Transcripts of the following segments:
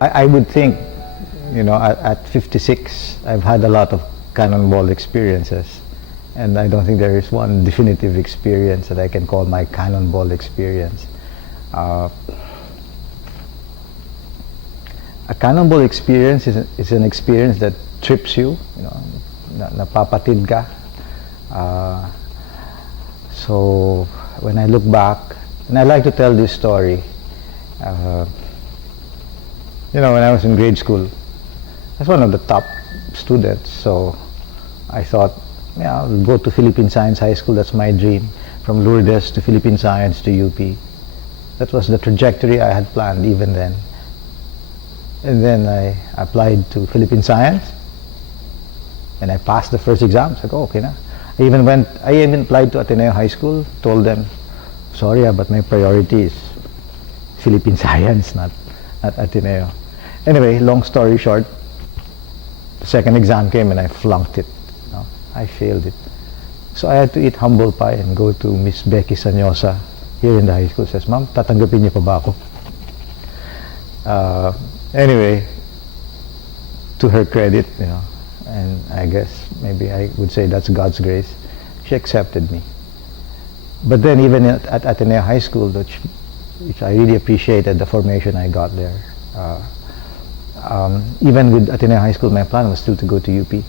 I would think, at 56, I've had a lot of cannonball experiences. And I don't think there is one definitive experience that I can call my cannonball experience. Uh, a cannonball experience is an experience that trips you, napapatid ka. Uh, so when I look back, and I like to tell this story, when I was in grade school, I was one of the top students, so I thought, yeah, I'll go to Philippine Science High School, that's my dream. From Lourdes to Philippine Science to UP. That was the trajectory I had planned even then. And then I applied to Philippine Science, and I passed the first exam. So I go, okay na. I even applied to Ateneo High School, told them, sorry, but my priority is Philippine Science, not Ateneo. Anyway, long story short, the second exam came and I flunked it. I failed it. So I had to eat humble pie and go to Miss Becky Sanyosa here in the high school. Says, Ma'am, tatanggapin niyo pa ba ako? Anyway, to her credit, and I guess maybe I would say that's God's grace, she accepted me. But then even at Ateneo High School, which I really appreciated the formation I got there. Even with Ateneo High School, my plan was still to go to UP.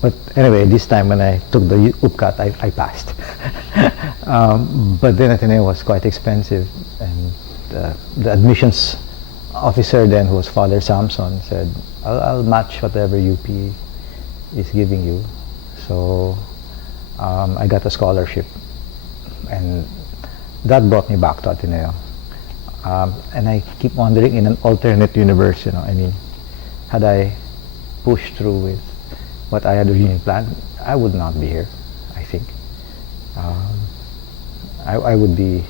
But anyway, this time when I took the UPCAT, I passed. But then Ateneo was quite expensive, and the admissions officer then, who was Father Samson, said, I'll match whatever UP is giving you. So I got a scholarship, and that brought me back to Ateneo. And I keep wondering, in an alternate universe, had I pushed through with what I had originally planned, I would not be here, I think. I would be,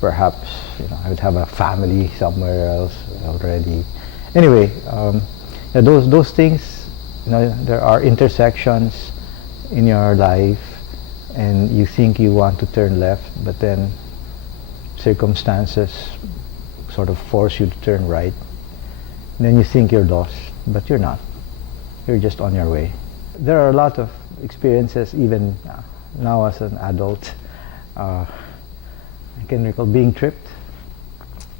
perhaps, I would have a family somewhere else already. Anyway, those things, there are intersections in your life, and you think you want to turn left, but then circumstances sort of force you to turn right. And then you think you're lost, but you're not. You're just on your way. There are a lot of experiences, even now as an adult. I can recall being tripped.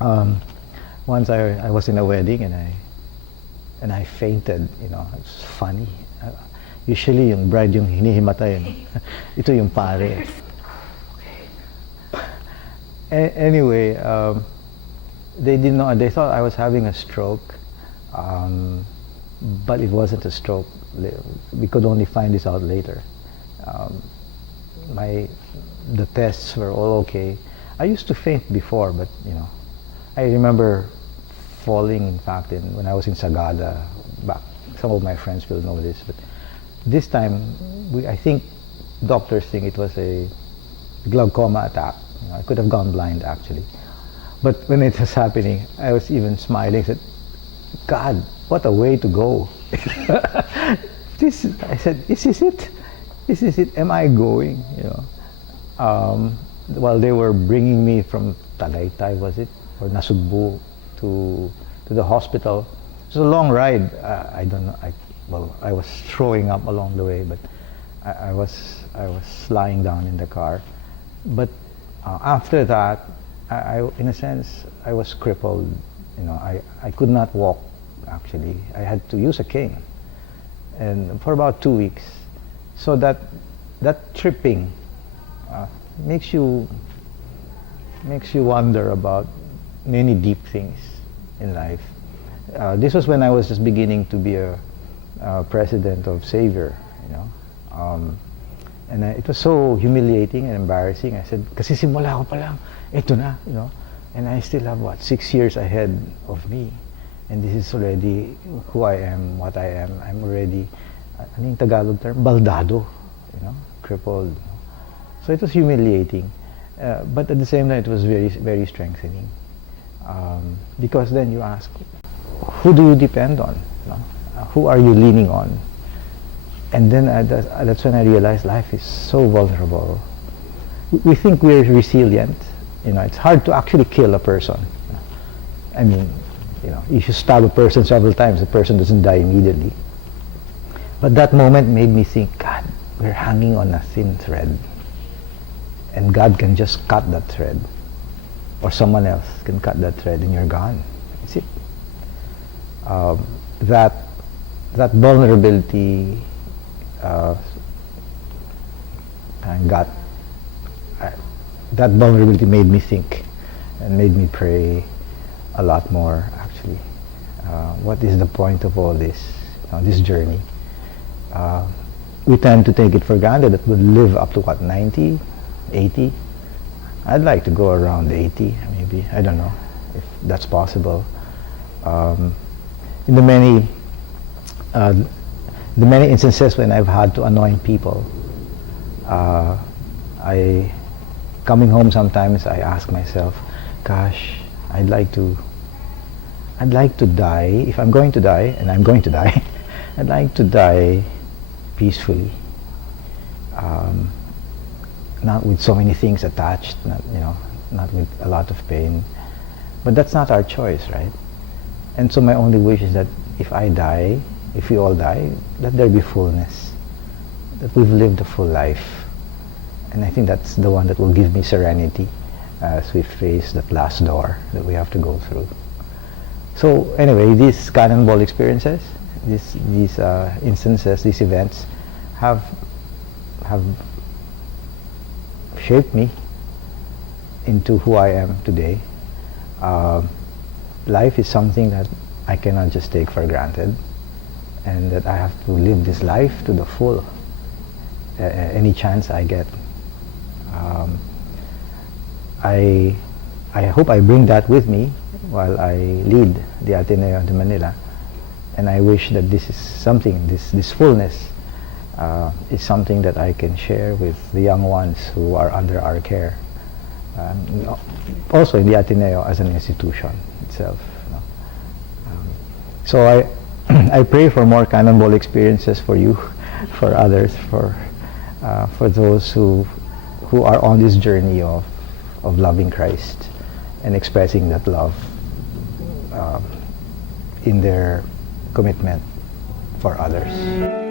Once I was in a wedding and I fainted. It's funny. Usually yung bride yung hinihimatay. Ito yung pare. Anyway, they didn't know. They thought I was having a stroke. But it wasn't a stroke. We could only find this out later. The tests were all okay. I used to faint before, but I remember falling. In fact, when I was in Sagada, back. Some of my friends will know this, but this time, I think doctors think it was a glaucoma attack. I could have gone blind actually, but when it was happening, I was even smiling. I said, God, what a way to go. I said, is this it? Is this it? Am I going? While they were bringing me from Tagaytay, was it? Or Nasugbu to the hospital. It was a long ride. I don't know. I was throwing up along the way, but I was lying down in the car. But after that, in a sense, I was crippled. I could not walk. Actually, I had to use a cane, and for about 2 weeks. So that tripping makes you wonder about many deep things in life. This was when I was just beginning to be a president of Savior, and it was so humiliating and embarrassing. I said, kasi simula ko pa lang, ito na, and I still have 6 years ahead of me. And this is already who I am, what I am. I'm already, ano yung Tagalog term? Baldado, crippled. So it was humiliating. But at the same time, it was very, very strengthening. Because then you ask, who do you depend on? Who are you leaning on? And then that's when I realized life is so vulnerable. We think we're resilient. It's hard to actually kill a person. I mean, if you stab a person several times, the person doesn't die immediately. But that moment made me think, God, we're hanging on a thin thread. And God can just cut that thread. Or someone else can cut that thread and you're gone. That's it. That vulnerability that vulnerability made me think and made me pray a lot more, actually. What is the point of all this, this journey? We tend to take it for granted that we'll live up to, 90, 80? I'd like to go around 80, maybe. I don't know if that's possible. In the many instances when I've had to anoint people, coming home sometimes I ask myself, gosh, I'd like to die. If I'm going to die, and I'm going to die, I'd like to die peacefully, not with so many things attached, not with a lot of pain. But that's not our choice, right? And so my only wish is that if I die, if we all die, let there be fullness, that we've lived a full life. And I think that's the one that will give me serenity as we face that last door that we have to go through. So anyway, these cannonball experiences, these instances, these events have shaped me into who I am today. Life is something that I cannot just take for granted, and that I have to live this life to the full, any chance I get. I hope I bring that with me while I lead the Ateneo de Manila, and I wish that this is something, this fullness is something that I can share with the young ones who are under our care, also in the Ateneo as an institution itself. So I pray for more cannonball experiences for you, for others, for those who are on this journey of loving Christ and expressing that love in their commitment for others.